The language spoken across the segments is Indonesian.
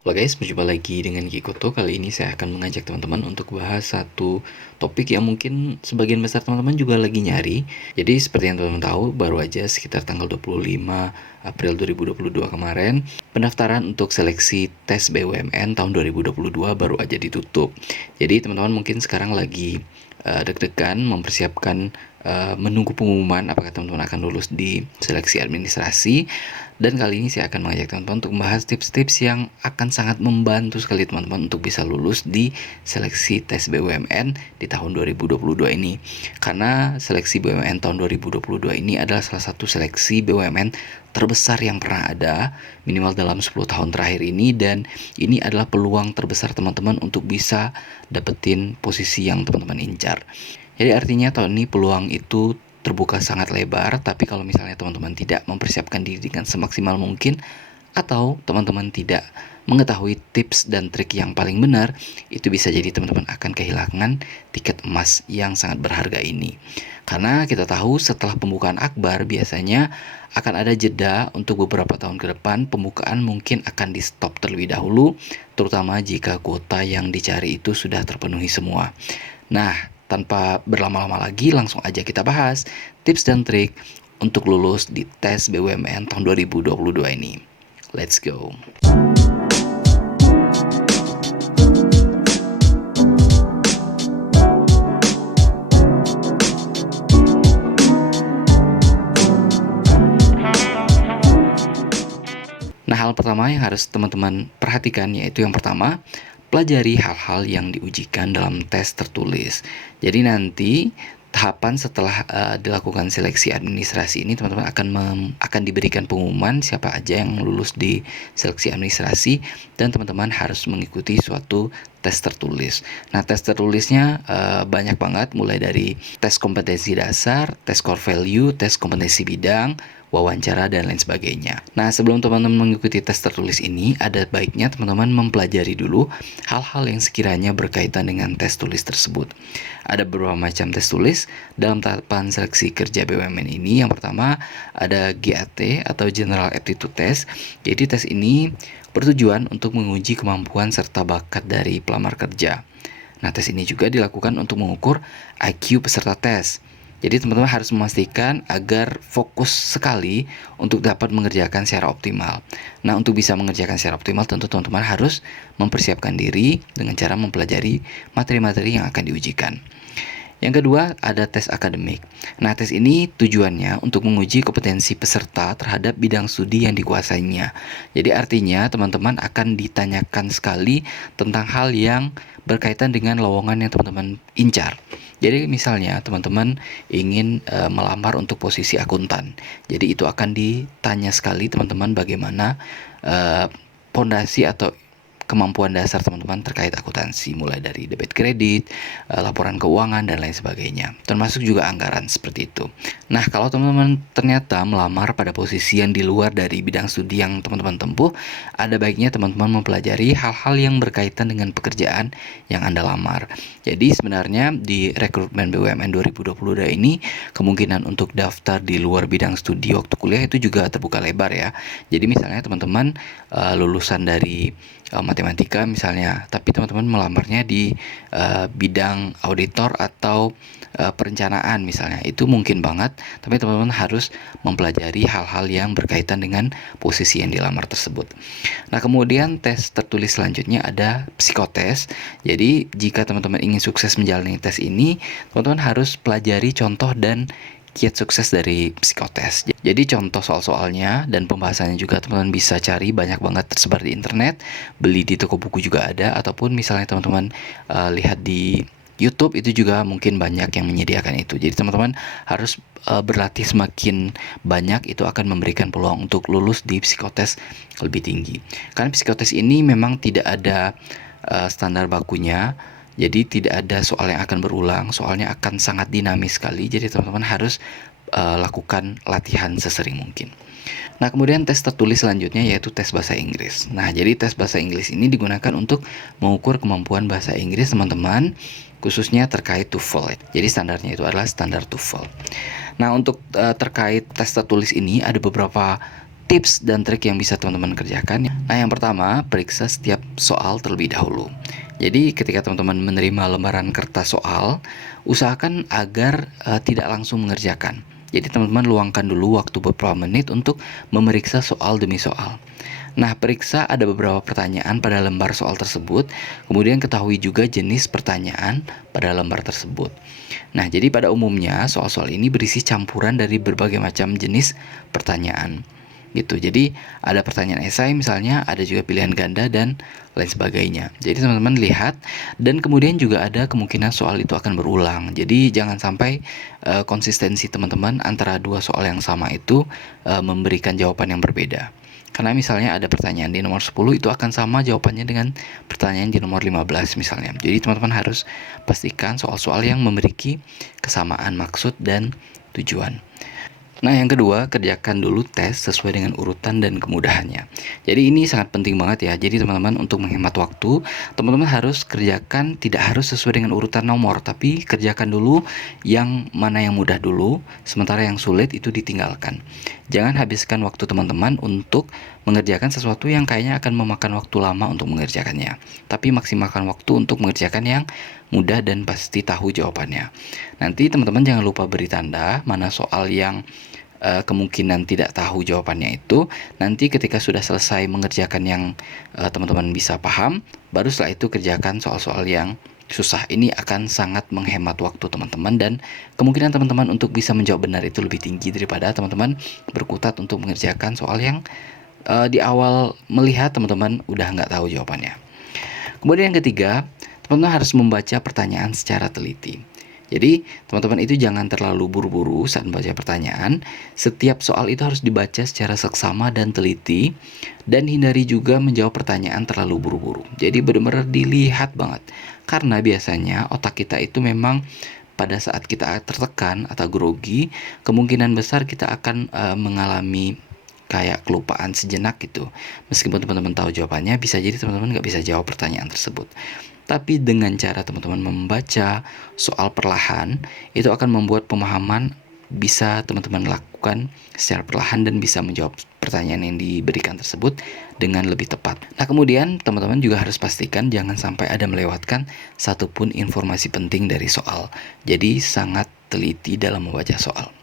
Halo guys, berjumpa lagi dengan Kikoto. Kali ini saya akan mengajak teman-teman untuk bahas satu topik yang mungkin sebagian besar teman-teman juga lagi nyari. Jadi seperti yang teman-teman tahu, baru aja sekitar tanggal 25 April 2022 kemarin, pendaftaran untuk seleksi tes BUMN tahun 2022 baru aja ditutup. Jadi teman-teman mungkin sekarang lagi deg-degan mempersiapkan menunggu pengumuman apakah teman-teman akan lulus di seleksi administrasi. Dan kali ini saya akan mengajak teman-teman untuk membahas tips-tips yang akan sangat membantu sekali teman-teman untuk bisa lulus di seleksi tes BUMN di tahun 2022 ini. Karena seleksi BUMN tahun 2022 ini adalah salah satu seleksi BUMN terbesar yang pernah ada minimal dalam 10 tahun terakhir ini, dan ini adalah peluang terbesar teman-teman untuk bisa dapetin posisi yang teman-teman incar. Jadi artinya tahun ini peluang itu terbuka sangat lebar, tapi kalau misalnya teman-teman tidak mempersiapkan diri dengan semaksimal mungkin, atau teman-teman tidak mengetahui tips dan trik yang paling benar, itu bisa jadi teman-teman akan kehilangan tiket emas yang sangat berharga ini. Karena kita tahu setelah pembukaan akbar biasanya akan ada jeda untuk beberapa tahun ke depan, pembukaan mungkin akan di stop terlebih dahulu, terutama jika kuota yang dicari itu sudah terpenuhi semua. Nah, tanpa berlama-lama lagi, langsung aja kita bahas tips dan trik untuk lulus di tes BUMN tahun 2022 ini. Let's go. Nah, hal pertama yang harus teman-teman perhatikan yaitu yang pertama, pelajari hal-hal yang diujikan dalam tes tertulis. Jadi nanti tahapan setelah dilakukan seleksi administrasi ini, teman-teman akan diberikan pengumuman siapa aja yang lulus di seleksi administrasi, dan teman-teman harus mengikuti suatu tes tertulis. Nah, tes tertulisnya banyak banget, mulai dari tes kompetensi dasar, tes core value, tes kompetensi bidang, wawancara, dan lain sebagainya. Nah, sebelum teman-teman mengikuti tes tertulis ini, ada baiknya teman-teman mempelajari dulu hal-hal yang sekiranya berkaitan dengan tes tulis tersebut. Ada beberapa macam tes tulis dalam tahapan seleksi kerja BUMN ini. Yang pertama ada GAT atau General Aptitude Test. Jadi tes ini bertujuan untuk menguji kemampuan serta bakat dari pelamar kerja. Nah, tes ini juga dilakukan untuk mengukur IQ peserta tes. Jadi teman-teman harus memastikan agar fokus sekali untuk dapat mengerjakan secara optimal. Nah, untuk bisa mengerjakan secara optimal tentu teman-teman harus mempersiapkan diri dengan cara mempelajari materi-materi yang akan diujikan. Yang kedua ada tes akademik. Nah, tes ini tujuannya untuk menguji kompetensi peserta terhadap bidang studi yang dikuasainya. Jadi artinya teman-teman akan ditanyakan sekali tentang hal yang berkaitan dengan lowongan yang teman-teman incar. Jadi misalnya teman-teman ingin melamar untuk posisi akuntan. Jadi itu akan ditanya sekali teman-teman bagaimana pondasi atau kemampuan dasar teman-teman terkait akuntansi, mulai dari debit kredit, laporan keuangan, dan lain sebagainya, termasuk juga anggaran seperti itu. Nah, kalau teman-teman ternyata melamar pada posisi yang di luar dari bidang studi yang teman-teman tempuh, ada baiknya teman-teman mempelajari hal-hal yang berkaitan dengan pekerjaan yang Anda lamar. Jadi sebenarnya di rekrutmen BUMN 2022 ini, kemungkinan untuk daftar di luar bidang studi waktu kuliah itu juga terbuka lebar ya. Jadi misalnya teman-teman lulusan dari matematika misalnya, tapi teman-teman melamarnya di bidang auditor atau perencanaan misalnya, itu mungkin banget, tapi teman-teman harus mempelajari hal-hal yang berkaitan dengan posisi yang dilamar tersebut. Nah, kemudian tes tertulis selanjutnya ada psikotes. Jadi jika teman-teman ingin sukses menjalani tes ini, teman-teman harus pelajari contoh dan kiat sukses dari psikotes. Jadi contoh soal-soalnya dan pembahasannya juga teman-teman bisa cari, banyak banget tersebar di internet, beli di toko buku juga ada, ataupun misalnya teman-teman lihat di YouTube itu juga mungkin banyak yang menyediakan itu. Jadi teman-teman harus berlatih, semakin banyak itu akan memberikan peluang untuk lulus di psikotes lebih tinggi. Karena psikotes ini memang tidak ada standar bakunya. Jadi tidak ada soal yang akan berulang, soalnya akan sangat dinamis sekali. Jadi teman-teman harus lakukan latihan sesering mungkin. Nah, kemudian tes tertulis selanjutnya yaitu tes bahasa Inggris. Nah, jadi tes bahasa Inggris ini digunakan untuk mengukur kemampuan bahasa Inggris teman-teman, khususnya terkait TOEFL. Jadi standarnya itu adalah standar TOEFL. Nah, untuk terkait tes tertulis ini ada beberapa tips dan trik yang bisa teman-teman kerjakan. Nah, yang pertama, periksa setiap soal terlebih dahulu. Jadi ketika teman-teman menerima lembaran kertas soal, usahakan agar tidak langsung mengerjakan. Jadi teman-teman luangkan dulu waktu beberapa menit untuk memeriksa soal demi soal. Nah, periksa ada beberapa pertanyaan pada lembar soal tersebut, kemudian ketahui juga jenis pertanyaan pada lembar tersebut. Nah, jadi pada umumnya soal-soal ini berisi campuran dari berbagai macam jenis pertanyaan gitu. Jadi ada pertanyaan esai misalnya, ada juga pilihan ganda dan lain sebagainya. Jadi teman-teman lihat, dan kemudian juga ada kemungkinan soal itu akan berulang. Jadi jangan sampai konsistensi teman-teman antara dua soal yang sama itu memberikan jawaban yang berbeda. Karena misalnya ada pertanyaan di nomor 10 itu akan sama jawabannya dengan pertanyaan di nomor 15 misalnya. Jadi teman-teman harus pastikan soal-soal yang memiliki kesamaan maksud dan tujuan. Nah, yang kedua, kerjakan dulu tes sesuai dengan urutan dan kemudahannya. Jadi ini sangat penting banget ya. Jadi teman-teman, untuk menghemat waktu, teman-teman harus kerjakan tidak harus sesuai dengan urutan nomor, tapi kerjakan dulu yang mana yang mudah dulu, sementara yang sulit itu ditinggalkan. Jangan habiskan waktu teman-teman untuk mengerjakan sesuatu yang kayaknya akan memakan waktu lama untuk mengerjakannya. Tapi maksimalkan waktu untuk mengerjakan yang mudah dan pasti tahu jawabannya. Nanti teman-teman jangan lupa beri tanda mana soal yang kemungkinan tidak tahu jawabannya itu. Nanti ketika sudah selesai mengerjakan yang teman-teman bisa paham, baru setelah itu kerjakan soal-soal yang susah. Ini akan sangat menghemat waktu teman-teman, dan kemungkinan teman-teman untuk bisa menjawab benar itu lebih tinggi daripada teman-teman berkutat untuk mengerjakan soal yang di awal melihat teman-teman udah nggak tahu jawabannya. Kemudian yang ketiga, teman-teman harus membaca pertanyaan secara teliti. Jadi teman-teman itu jangan terlalu buru-buru saat membaca pertanyaan. Setiap soal itu harus dibaca secara seksama dan teliti, dan hindari juga menjawab pertanyaan terlalu buru-buru. Jadi benar-benar dilihat banget, karena biasanya otak kita itu memang pada saat kita tertekan atau grogi, kemungkinan besar kita akan mengalami kayak kelupaan sejenak gitu. Meskipun teman-teman tahu jawabannya, bisa jadi teman-teman nggak bisa jawab pertanyaan tersebut. Tapi dengan cara teman-teman membaca soal perlahan, itu akan membuat pemahaman bisa teman-teman lakukan secara perlahan dan bisa menjawab pertanyaan yang diberikan tersebut dengan lebih tepat. Nah, kemudian teman-teman juga harus pastikan jangan sampai ada melewatkan satupun informasi penting dari soal. Jadi sangat teliti dalam membaca soal.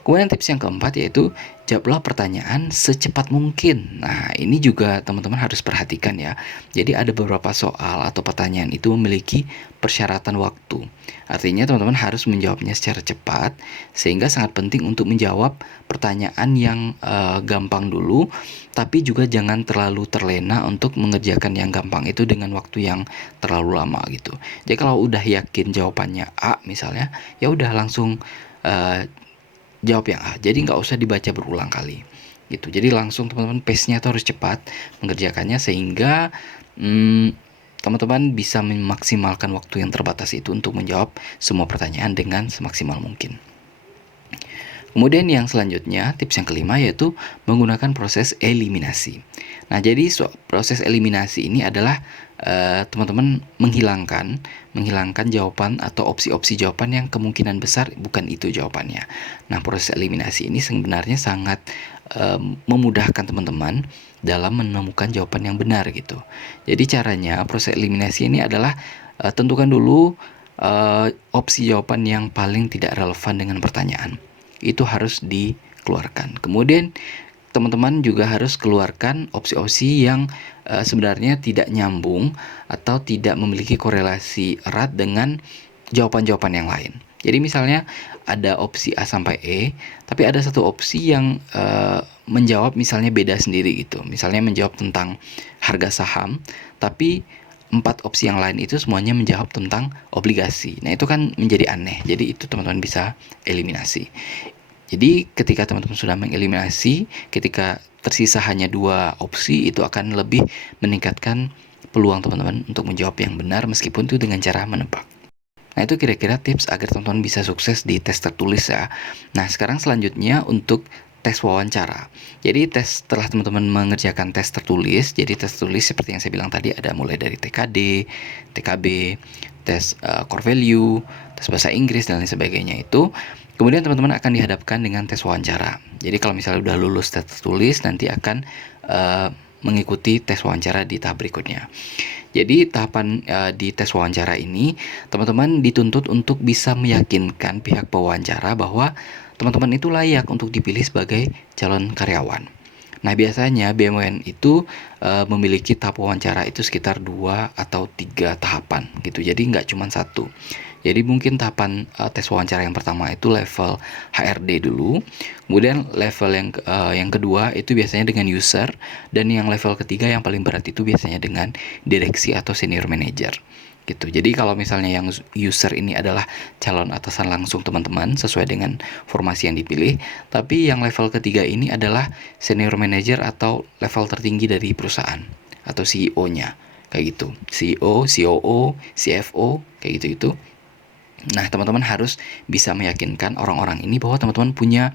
Kemudian tips yang keempat yaitu jawablah pertanyaan secepat mungkin. Nah, ini juga teman-teman harus perhatikan ya. Jadi ada beberapa soal atau pertanyaan itu memiliki persyaratan waktu. Artinya teman-teman harus menjawabnya secara cepat, sehingga sangat penting untuk menjawab pertanyaan yang gampang dulu, tapi juga jangan terlalu terlena untuk mengerjakan yang gampang itu dengan waktu yang terlalu lama gitu. Jadi kalau udah yakin jawabannya A misalnya, ya udah langsung jawab yang A. Jadi nggak usah dibaca berulang kali gitu. Jadi langsung teman-teman pace-nya itu harus cepat mengerjakannya, sehingga teman-teman bisa memaksimalkan waktu yang terbatas itu untuk menjawab semua pertanyaan dengan semaksimal mungkin. Kemudian yang selanjutnya, tips yang kelima yaitu menggunakan proses eliminasi. Nah, jadi proses eliminasi ini adalah teman-teman menghilangkan jawaban atau opsi-opsi jawaban yang kemungkinan besar bukan itu jawabannya. Nah, proses eliminasi ini sebenarnya sangat memudahkan teman-teman dalam menemukan jawaban yang benar gitu. Jadi caranya proses eliminasi ini adalah tentukan dulu opsi jawaban yang paling tidak relevan dengan pertanyaan. Itu harus dikeluarkan. Kemudian teman-teman juga harus keluarkan opsi-opsi yang sebenarnya tidak nyambung atau tidak memiliki korelasi erat dengan jawaban-jawaban yang lain. Jadi misalnya ada opsi A sampai E, tapi ada satu opsi yang menjawab misalnya beda sendiri gitu. Misalnya menjawab tentang harga saham, tapi 4 opsi yang lain itu semuanya menjawab tentang obligasi. Nah, itu kan menjadi aneh. Jadi itu teman-teman bisa eliminasi. Jadi ketika teman-teman sudah mengeliminasi, ketika tersisa hanya 2 opsi, itu akan lebih meningkatkan peluang teman-teman untuk menjawab yang benar meskipun itu dengan cara menebak. Nah, itu kira-kira tips agar teman-teman bisa sukses di tes tertulis ya. Nah, sekarang selanjutnya untuk tes wawancara. Jadi tes setelah teman-teman mengerjakan tes tertulis, jadi tes tertulis seperti yang saya bilang tadi ada mulai dari TKD, TKB, tes core value, tes bahasa Inggris dan lain sebagainya itu. Kemudian teman-teman akan dihadapkan dengan tes wawancara. Jadi kalau misalnya udah lulus tes tertulis, nanti akan mengikuti tes wawancara di tahap berikutnya. Jadi tahapan di tes wawancara ini, teman-teman dituntut untuk bisa meyakinkan pihak pewawancara bahwa teman-teman itu layak untuk dipilih sebagai calon karyawan. Nah, biasanya BUMN itu memiliki tahap wawancara itu sekitar 2 atau 3 tahapan gitu. Jadi nggak cuma satu. Jadi mungkin tahapan tes wawancara yang pertama itu level HRD dulu. Kemudian level yang kedua itu biasanya dengan user, dan yang level ketiga yang paling berat itu biasanya dengan direksi atau senior manager gitu. Jadi kalau misalnya yang user ini adalah calon atasan langsung teman-teman sesuai dengan formasi yang dipilih, tapi yang level ketiga ini adalah senior manager atau level tertinggi dari perusahaan atau CEO-nya kayak gitu. CEO, COO, CFO kayak gitu itu. Nah, teman-teman harus bisa meyakinkan orang-orang ini bahwa teman-teman punya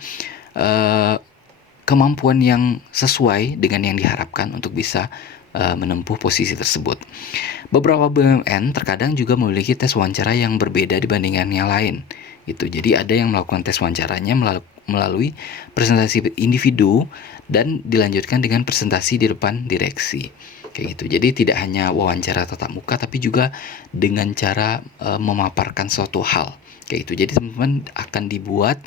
kemampuan yang sesuai dengan yang diharapkan untuk bisa menempuh posisi tersebut. Beberapa BUMN terkadang juga memiliki tes wawancara yang berbeda dibandingkan yang lain. Gitu. Jadi ada yang melakukan tes wawancaranya melalui presentasi individu dan dilanjutkan dengan presentasi di depan direksi. Kayak gitu. Jadi tidak hanya wawancara tatap muka, tapi juga dengan cara memaparkan suatu hal. Kayak gitu. Jadi teman-teman akan dibuat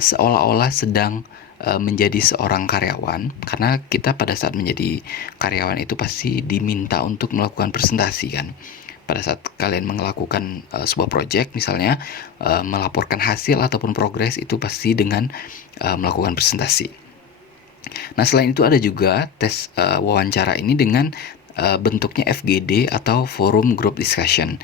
seolah-olah sedang menjadi seorang karyawan, karena kita pada saat menjadi karyawan itu pasti diminta untuk melakukan presentasi kan. Pada saat kalian melakukan sebuah project misalnya, melaporkan hasil ataupun progres itu pasti dengan melakukan presentasi. Nah, selain itu ada juga tes wawancara ini dengan bentuknya FGD atau Forum Group Discussion.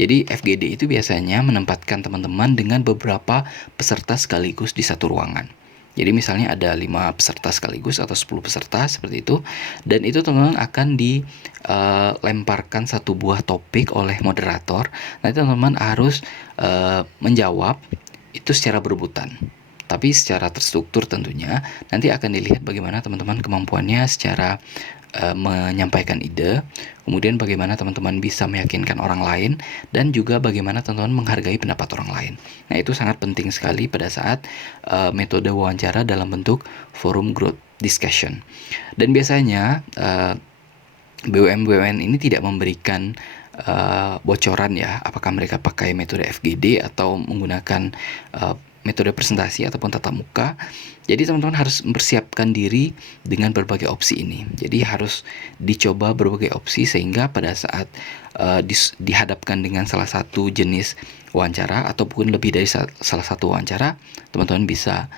Jadi FGD itu biasanya menempatkan teman-teman dengan beberapa peserta sekaligus di satu ruangan. Jadi misalnya ada 5 peserta sekaligus atau 10 peserta seperti itu, dan itu teman-teman akan dilemparkan satu buah topik oleh moderator. Nanti teman-teman harus menjawab itu secara berebutan, tapi secara terstruktur tentunya. Nanti akan dilihat bagaimana teman-teman kemampuannya secara menyampaikan ide, kemudian bagaimana teman-teman bisa meyakinkan orang lain, dan juga bagaimana teman-teman menghargai pendapat orang lain. Nah, itu sangat penting sekali pada saat metode wawancara dalam bentuk forum group discussion. Dan biasanya BUMN ini tidak memberikan bocoran ya, apakah mereka pakai metode FGD atau menggunakan metode presentasi ataupun tatap muka. Jadi teman-teman harus mempersiapkan diri dengan berbagai opsi ini. Jadi harus dicoba berbagai opsi sehingga pada saat dihadapkan dengan salah satu jenis wawancara ataupun lebih dari salah satu wawancara, teman-teman bisa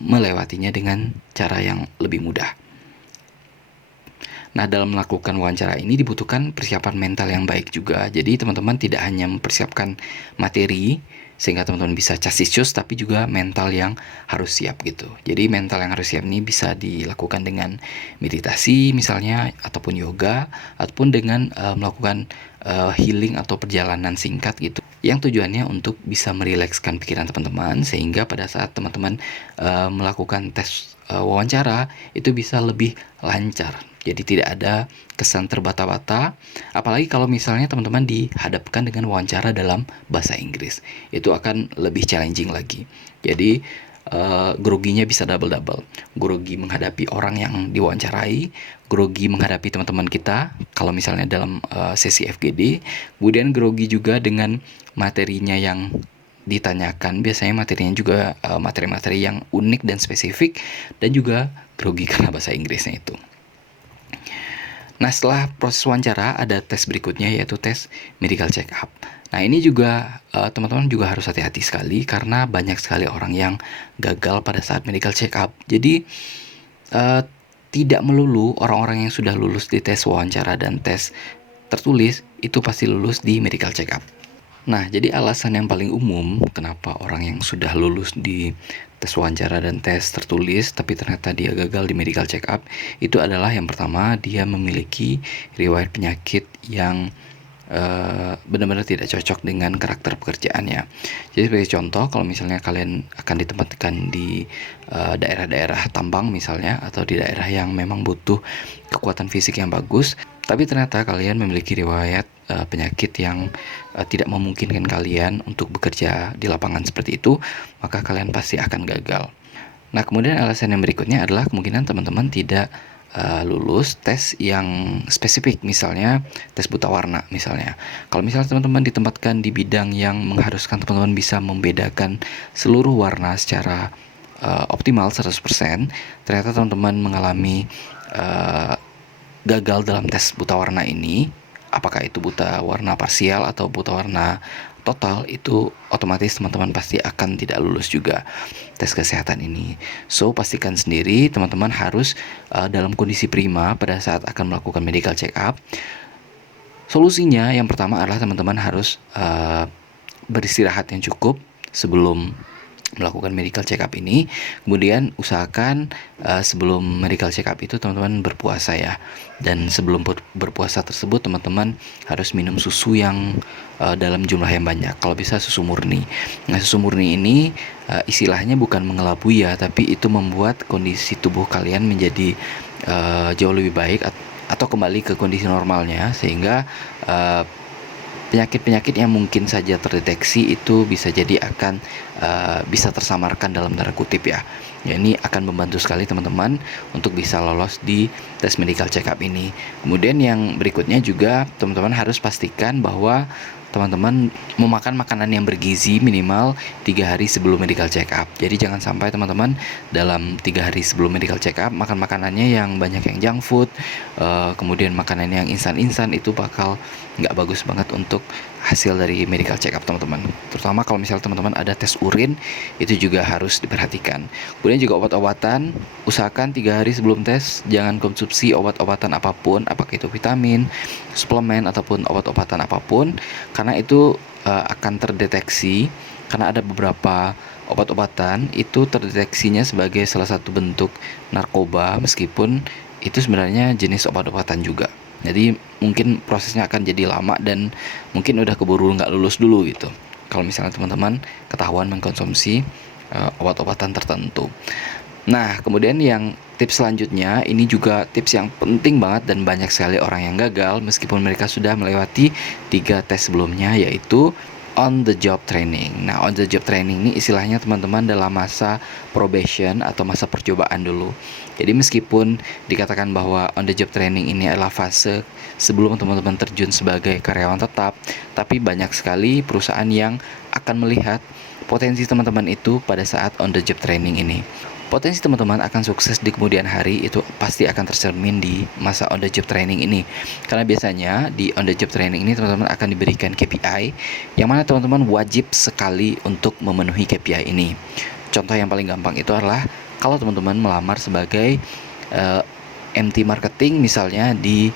melewatinya dengan cara yang lebih mudah. Nah, dalam melakukan wawancara ini dibutuhkan persiapan mental yang baik juga. Jadi teman-teman tidak hanya mempersiapkan materi sehingga teman-teman bisa casisius, tapi juga mental yang harus siap gitu. Jadi mental yang harus siap ini bisa dilakukan dengan meditasi misalnya, ataupun yoga, ataupun dengan melakukan healing atau perjalanan singkat gitu, yang tujuannya untuk bisa merilekskan pikiran teman-teman sehingga pada saat teman-teman melakukan tes wawancara itu bisa lebih lancar. Jadi tidak ada kesan terbata-bata, apalagi kalau misalnya teman-teman dihadapkan dengan wawancara dalam bahasa Inggris. Itu akan lebih challenging lagi. Jadi groginya bisa double-double. Grogi menghadapi orang yang diwawancarai, grogi menghadapi teman-teman kita kalau misalnya dalam sesi FGD, kemudian grogi juga dengan materinya yang ditanyakan. Biasanya materinya juga materi-materi yang unik dan spesifik, dan juga grogi karena bahasa Inggrisnya itu. Nah, setelah proses wawancara ada tes berikutnya, yaitu tes medical check up. Nah, ini juga teman-teman juga harus hati-hati sekali karena banyak sekali orang yang gagal pada saat medical check up. Jadi tidak melulu orang-orang yang sudah lulus di tes wawancara dan tes tertulis itu pasti lulus di medical check up. Nah, jadi alasan yang paling umum kenapa orang yang sudah lulus di tes wawancara dan tes tertulis tapi ternyata dia gagal di medical check up itu adalah yang pertama, dia memiliki riwayat penyakit yang benar-benar tidak cocok dengan karakter pekerjaannya. Jadi sebagai contoh, kalau misalnya kalian akan ditempatkan di daerah-daerah tambang misalnya, atau di daerah yang memang butuh kekuatan fisik yang bagus, tapi ternyata kalian memiliki riwayat penyakit yang tidak memungkinkan kalian untuk bekerja di lapangan seperti itu, maka kalian pasti akan gagal. Nah, kemudian alasan yang berikutnya adalah kemungkinan teman-teman tidak lulus tes yang spesifik, misalnya tes buta warna misalnya. Kalau misalnya teman-teman ditempatkan di bidang yang mengharuskan teman-teman bisa membedakan seluruh warna secara optimal 100%, ternyata teman-teman mengalami gagal dalam tes buta warna ini, apakah itu buta warna parsial atau buta warna total, itu otomatis teman-teman pasti akan tidak lulus juga tes kesehatan ini. So, pastikan sendiri teman-teman harus dalam kondisi prima pada saat akan melakukan medical check up. Solusinya yang pertama adalah teman-teman harus beristirahat yang cukup sebelum melakukan medical check up ini. Kemudian usahakan sebelum medical check up itu teman-teman berpuasa ya. Dan sebelum berpuasa tersebut teman-teman harus minum susu yang dalam jumlah yang banyak. Kalau bisa susu murni. Nah, susu murni ini istilahnya bukan mengelabui ya, tapi itu membuat kondisi tubuh kalian menjadi jauh lebih baik atau kembali ke kondisi normalnya, sehingga penyakit-penyakit yang mungkin saja terdeteksi itu bisa jadi akan bisa tersamarkan dalam tanda kutip ya. Ya, ini akan membantu sekali teman-teman untuk bisa lolos di tes medical check up ini. Kemudian yang berikutnya juga teman-teman harus pastikan bahwa teman-teman memakan makanan yang bergizi minimal 3 hari sebelum medical check up. Jadi jangan sampai teman-teman dalam 3 hari sebelum medical check up makan makanannya yang banyak yang junk food, kemudian makanan yang instan-instan, itu bakal nggak bagus banget untuk hasil dari medical check up teman-teman. Terutama kalau misalnya teman-teman ada tes urin, itu juga harus diperhatikan. Kemudian juga obat-obatan, usahakan 3 hari sebelum tes jangan konsumsi obat-obatan apapun, apakah itu vitamin, suplemen ataupun obat-obatan apapun, karena itu akan terdeteksi, karena ada beberapa obat-obatan itu terdeteksinya sebagai salah satu bentuk narkoba, meskipun itu sebenarnya jenis obat-obatan juga. Jadi mungkin prosesnya akan jadi lama dan mungkin udah keburu nggak lulus dulu gitu, kalau misalnya teman-teman ketahuan mengkonsumsi obat-obatan tertentu. Nah, kemudian yang tips selanjutnya, ini juga tips yang penting banget dan banyak sekali orang yang gagal meskipun mereka sudah melewati 3 tes sebelumnya, yaitu on the job training. Nah, on the job training ini istilahnya teman-teman dalam masa probation atau masa percobaan dulu. Jadi meskipun dikatakan bahwa on the job training ini adalah fase sebelum teman-teman terjun sebagai karyawan tetap, tapi banyak sekali perusahaan yang akan melihat potensi teman-teman itu pada saat on the job training ini. Potensi teman-teman akan sukses di kemudian hari itu pasti akan tercermin di masa on the job training ini. Karena biasanya di on the job training ini teman-teman akan diberikan KPI, yang mana teman-teman wajib sekali untuk memenuhi KPI ini. Contoh yang paling gampang itu adalah kalau teman-teman melamar sebagai MT marketing misalnya di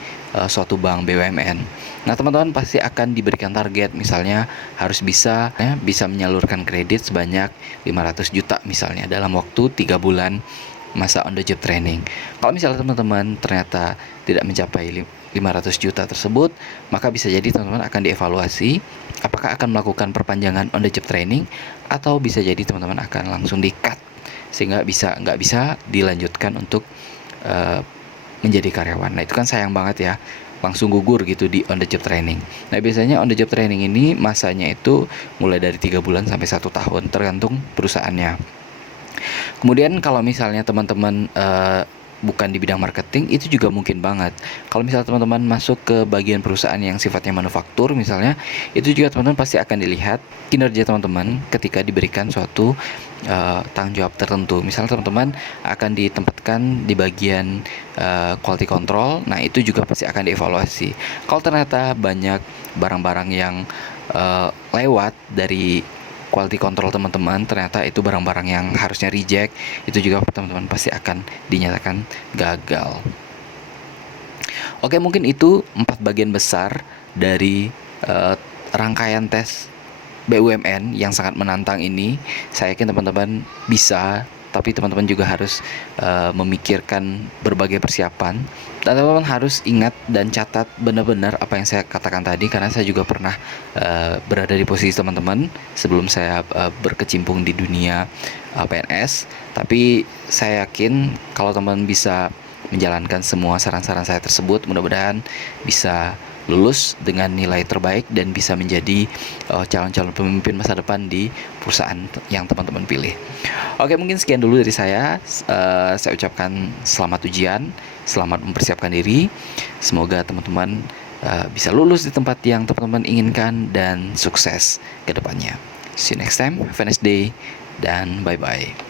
suatu bank BUMN. Nah, teman-teman pasti akan diberikan target, misalnya harus bisa menyalurkan kredit sebanyak 500 juta misalnya dalam waktu 3 bulan masa on the job training. Kalau misalnya teman-teman ternyata tidak mencapai 500 juta tersebut, maka bisa jadi teman-teman akan dievaluasi apakah akan melakukan perpanjangan on the job training, atau bisa jadi teman-teman akan langsung di-cut sehingga nggak bisa dilanjutkan untuk menjadi karyawan. Nah, itu kan sayang banget ya, langsung gugur gitu di on the job training. Nah, biasanya on the job training ini masanya itu mulai dari 3 bulan sampai 1 tahun tergantung perusahaannya. Kemudian kalau misalnya teman-teman bukan di bidang marketing, itu juga mungkin banget. Kalau misalnya teman-teman masuk ke bagian perusahaan yang sifatnya manufaktur misalnya, itu juga teman-teman pasti akan dilihat kinerja teman-teman ketika diberikan suatu tanggung jawab tertentu. Misalnya teman-teman akan ditempatkan di bagian quality control, nah itu juga pasti akan dievaluasi. Kalau ternyata banyak barang-barang yang lewat dari quality control teman-teman, ternyata itu barang-barang yang harusnya reject, itu juga teman-teman pasti akan dinyatakan gagal. Oke, mungkin itu 4 bagian besar dari rangkaian tes BUMN yang sangat menantang ini. Saya yakin teman-teman bisa tapi teman-teman juga harus memikirkan berbagai persiapan. Dan teman-teman harus ingat dan catat benar-benar apa yang saya katakan tadi, karena saya juga pernah berada di posisi teman-teman sebelum saya berkecimpung di dunia PNS. Tapi saya yakin kalau teman-teman bisa menjalankan semua saran-saran saya tersebut, mudah-mudahan bisa lulus dengan nilai terbaik dan bisa menjadi calon-calon pemimpin masa depan di perusahaan yang teman-teman pilih. Oke, mungkin sekian dulu dari saya. Saya ucapkan selamat ujian, selamat mempersiapkan diri. Semoga teman-teman bisa lulus di tempat yang teman-teman inginkan dan sukses ke depannya. See you next time, have a nice day, dan bye-bye.